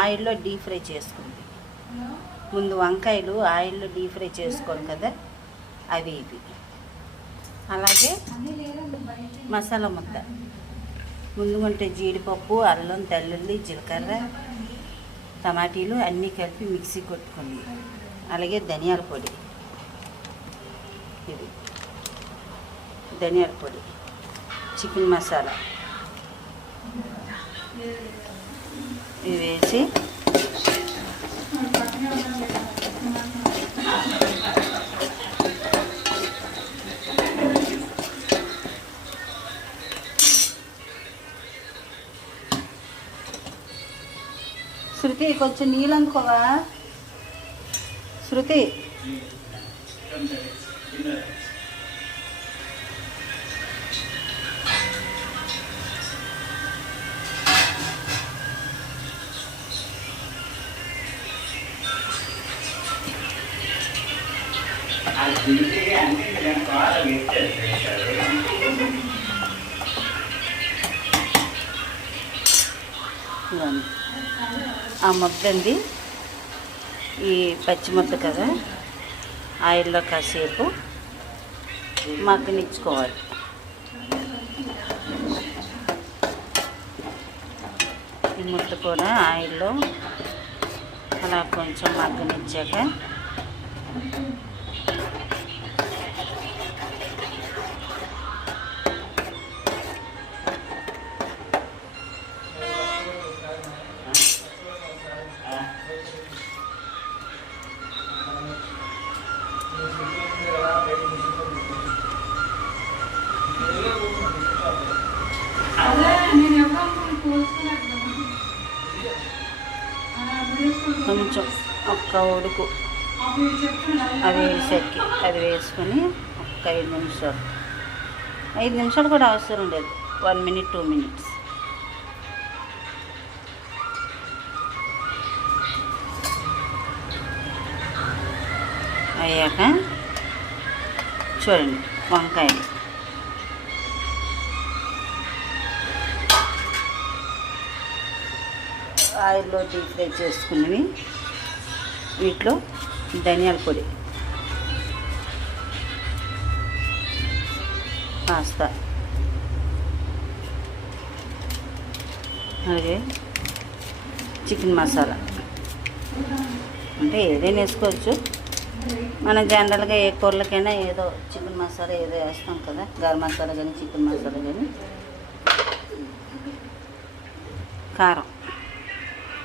ఆయిల్లో deep fry చేసుకుంది. ముందు వంకాయలు ఆయిల్లో డీప్ ఫ్రై చేసుకోవాలి కదా, అవి ఇవి. అలాగే మసాలా ముద్ద ముందుకుంటే జీడిపప్పు, అల్లం, తెల్లుల్లి, జీలకర్ర, టమాటీలు అన్నీ కలిపి మిక్సీ కొట్టుకుంది. అలాగే ధనియాల పొడి, ఇది ధనియాల పొడి, చికెన్ మసాలా ఇవి వేసి శృతి కొంచెం నీళ్ళు అందుకోవా శృతి. ఆ ముద్దండి, ఈ పచ్చి ముద్ద కదా, ఆయిల్లో కాసేపు మగ్గనిచ్చుకోవాలి. ఈ ముద్ద కూడా ఆయిల్లో అలా కొంచెం మగ్గనిచ్చాక కొంచెం ఒక్క ఉడుకు అవి వేసేకి అది వేసుకొని ఒక 5 నిమిషాలు కూడా అవసరం లేదు. 1 minute 2 minutes అయ్యాక చూడండి వంకాయలు ఆయిల్లో డీప్ ఫ్రై చేసుకున్నవి, వీటిలో ధనియాల పొడి కాస్త, అలాగే చికెన్ మసాలా అంటే ఏదైనా వేసుకోవచ్చు. మనం జనరల్గా ఏ కూరలకైనా ఏదో చికెన్ మసాలా ఏదో వేస్తాం కదా, గరం మసాలా కానీ చికెన్ మసాలా కానీ. కారం